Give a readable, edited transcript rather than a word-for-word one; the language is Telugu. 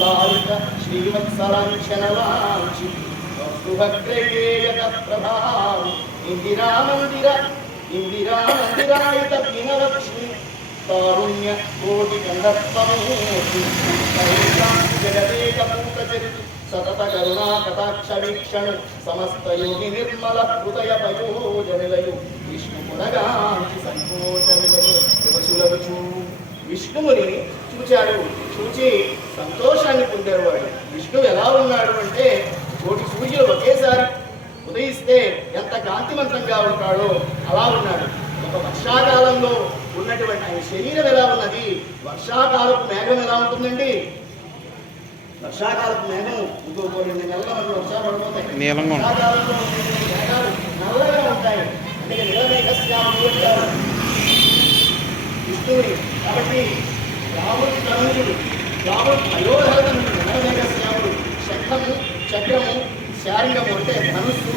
లాలిత శ్రీవత్సలాంఛనలాంఛి వస్తుభక్రేయక ప్రభాం ఇందిరామందిరాయుత దీనలక్ష్మి కారుణ్య కోటి కండత్వమూర్తి జగదేక పూతచరితు సతత కరుణా కటాక్ష వీక్షణ సమస్త యోగి నిర్మల హృదయ పయోజ నిలయు విష్ణు పునగాంతి సంకోచ వివశులగుచు విష్ణువుని చూచాడు. చూచి సంతోషాన్ని పొందారు. వాడు విష్ణువు ఎలా ఉన్నాడు అంటే కోటి సూర్యులు ఒకేసారి ఉదయిస్తే ఎంత కాంతివంతంగా ఉంటాడో అలా ఉన్నాడు. ఒక వర్షాకాలంలో ఉన్నటువంటి ఆయన శరీరం ఎలా ఉన్నది, వర్షాకాలపు మేఘం ఎలా ఉంటుందండి? వర్షాకాలపు మేఘం ఇంకో కొన్ని నెలల మనకు వర్షాలు పడిపోతాయి. వర్షాకాలంలో మేఘాలు నల్లగా ఉంటాయి. అందుకే నిలమేఘశ్యాముడు అంటారు విష్ణువుని. కాబట్టి రాముడు తనుజుడు, రాముడు అయోధనుడు, నిలమేఘశ్యాముడు. శంఖము, చక్రము, శారింగము అంటే ధనుస్సు,